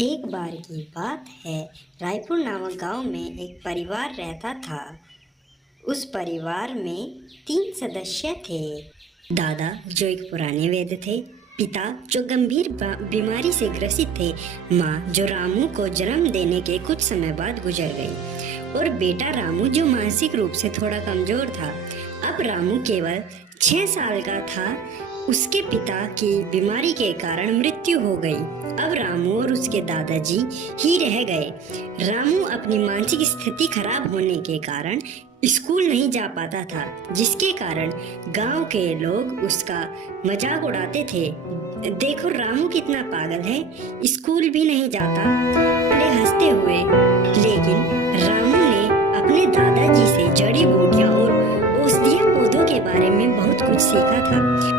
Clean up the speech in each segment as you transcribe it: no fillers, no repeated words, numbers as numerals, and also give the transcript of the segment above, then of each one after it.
एक बार की बात है, रायपुर नामक गांव में एक परिवार रहता था। उस परिवार में 3 सदस्य थे। दादा जो एक पुराने वैद्य थे, पिता जो गंभीर बीमारी से ग्रसित थे, माँ जो रामू को जन्म देने के कुछ समय बाद गुजर गई और बेटा रामू जो मानसिक रूप से थोड़ा कमजोर था। अब रामू केवल 6 साल का था। उसके पिता की बीमारी के कारण मृत्यु हो गई। अब रामू और उसके दादाजी ही रह गए। रामू अपनी मानसिक स्थिति खराब होने के कारण स्कूल नहीं जा पाता था, जिसके कारण गांव के लोग उसका मजाक उड़ाते थे। देखो रामू कितना पागल है, स्कूल भी नहीं जाता, बड़े हंसते हुए। लेकिन रामू ने अपने दादाजी से जड़ी बूटियां और औषधीय पौधों के बारे में बहुत कुछ सीखा था।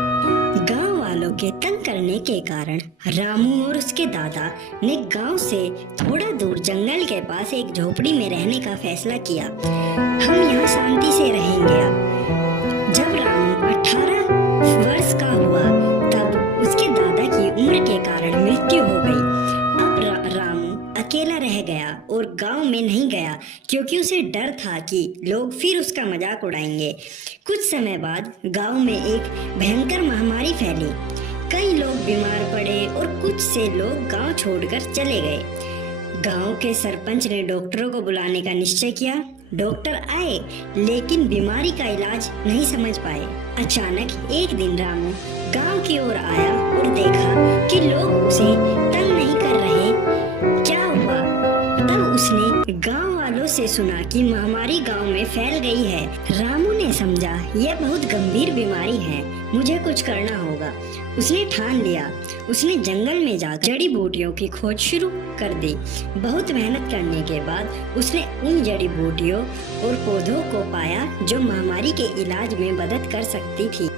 गांव वालों के तंग करने के कारण रामू और उसके दादा ने गांव से थोड़ा दूर जंगल के पास एक झोपड़ी में रहने का फैसला किया। हम यहाँ शांति से रहेंगे। अब जब रामू 18 वर्ष का हुआ तब उसके दादा की उम्र के कारण मृत्यु हो गई। अब रामू अकेला रह गया और गांव में नहीं गया, क्योंकि उसे डर था कि लोग फिर उसका मजाक उड़ाएंगे। कुछ समय बाद गांव में एक भयंकर महामारी फैली। कई लोग बीमार पड़े और कुछ से लोग गांव छोड़कर चले गए। गांव के सरपंच ने डॉक्टरों को बुलाने का निश्चय किया। डॉक्टर आए, लेकिन बीमारी का इलाज नहीं समझ पाए। अचानक एक दिन रामू गांव की ओर आया और देखा कि लोग उसे तंग नहीं कर रहे। क्या हुआ? तब उसने गांव वालों से सुना कि महामारी गांव में फैल गई है। रामू ने समझा यह बहुत गंभीर बीमारी है, मुझे कुछ करना होगा। उसने ठान लिया। उसने जंगल में जाकर जड़ी बूटियों की खोज शुरू कर दी। बहुत मेहनत करने के बाद उसने उन जड़ी बूटियों और पौधों को पाया जो महामारी के इलाज में मदद कर सकती थी।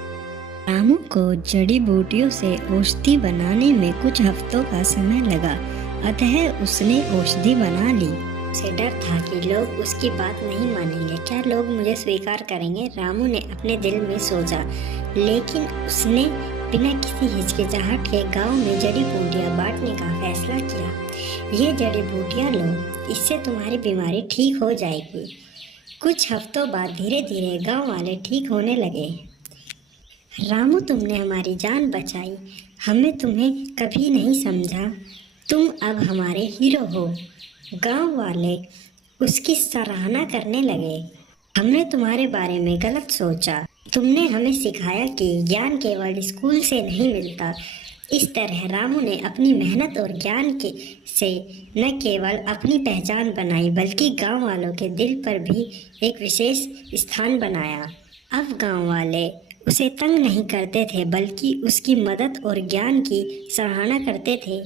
रामू को जड़ी बूटियों से औषधि बनाने में कुछ हफ्तों का समय लगा, अतः उसने औषधि बना ली। उसे डर था कि लोग उसकी बात नहीं मानेंगे, क्या लोग मुझे स्वीकार करेंगे? रामू ने अपने दिल में सोचा, लेकिन उसने बिना किसी हिचकिचाहट के गांव में जड़ी बूटियां बांटने का फैसला किया। ये जड़ी बूटियां लो, इससे तुम्हारी बीमारी ठीक हो जाएगी। कुछ हफ्तों बाद धीरे धीरे गांव वाले ठीक होने लगे। रामू, तुमने हमारी जान बचाई, हमें तुम्हें कभी नहीं समझा, तुम अब हमारे हीरो हो। गांव वाले उसकी सराहना करने लगे। हमने तुम्हारे बारे में गलत सोचा, तुमने हमें सिखाया कि ज्ञान केवल स्कूल से नहीं मिलता। इस तरह रामू ने अपनी मेहनत और ज्ञान से न केवल अपनी पहचान बनाई, बल्कि गांव वालों के दिल पर भी एक विशेष स्थान बनाया। अब गांव वाले उसे तंग नहीं करते थे, बल्कि उसकी मदद और ज्ञान की सराहना करते थे।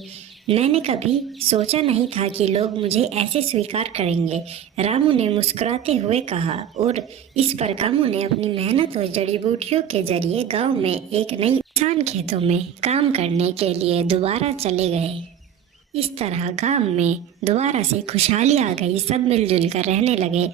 मैंने कभी सोचा नहीं था कि लोग मुझे ऐसे स्वीकार करेंगे, रामू ने मुस्कुराते हुए कहा। और इस पर रामू ने अपनी मेहनत और जड़ी बूटियों के जरिए गांव में एक नई किसान खेतों में काम करने के लिए दोबारा चले गए। इस तरह गांव में दोबारा से खुशहाली आ गई। सब मिलजुल कर रहने लगे।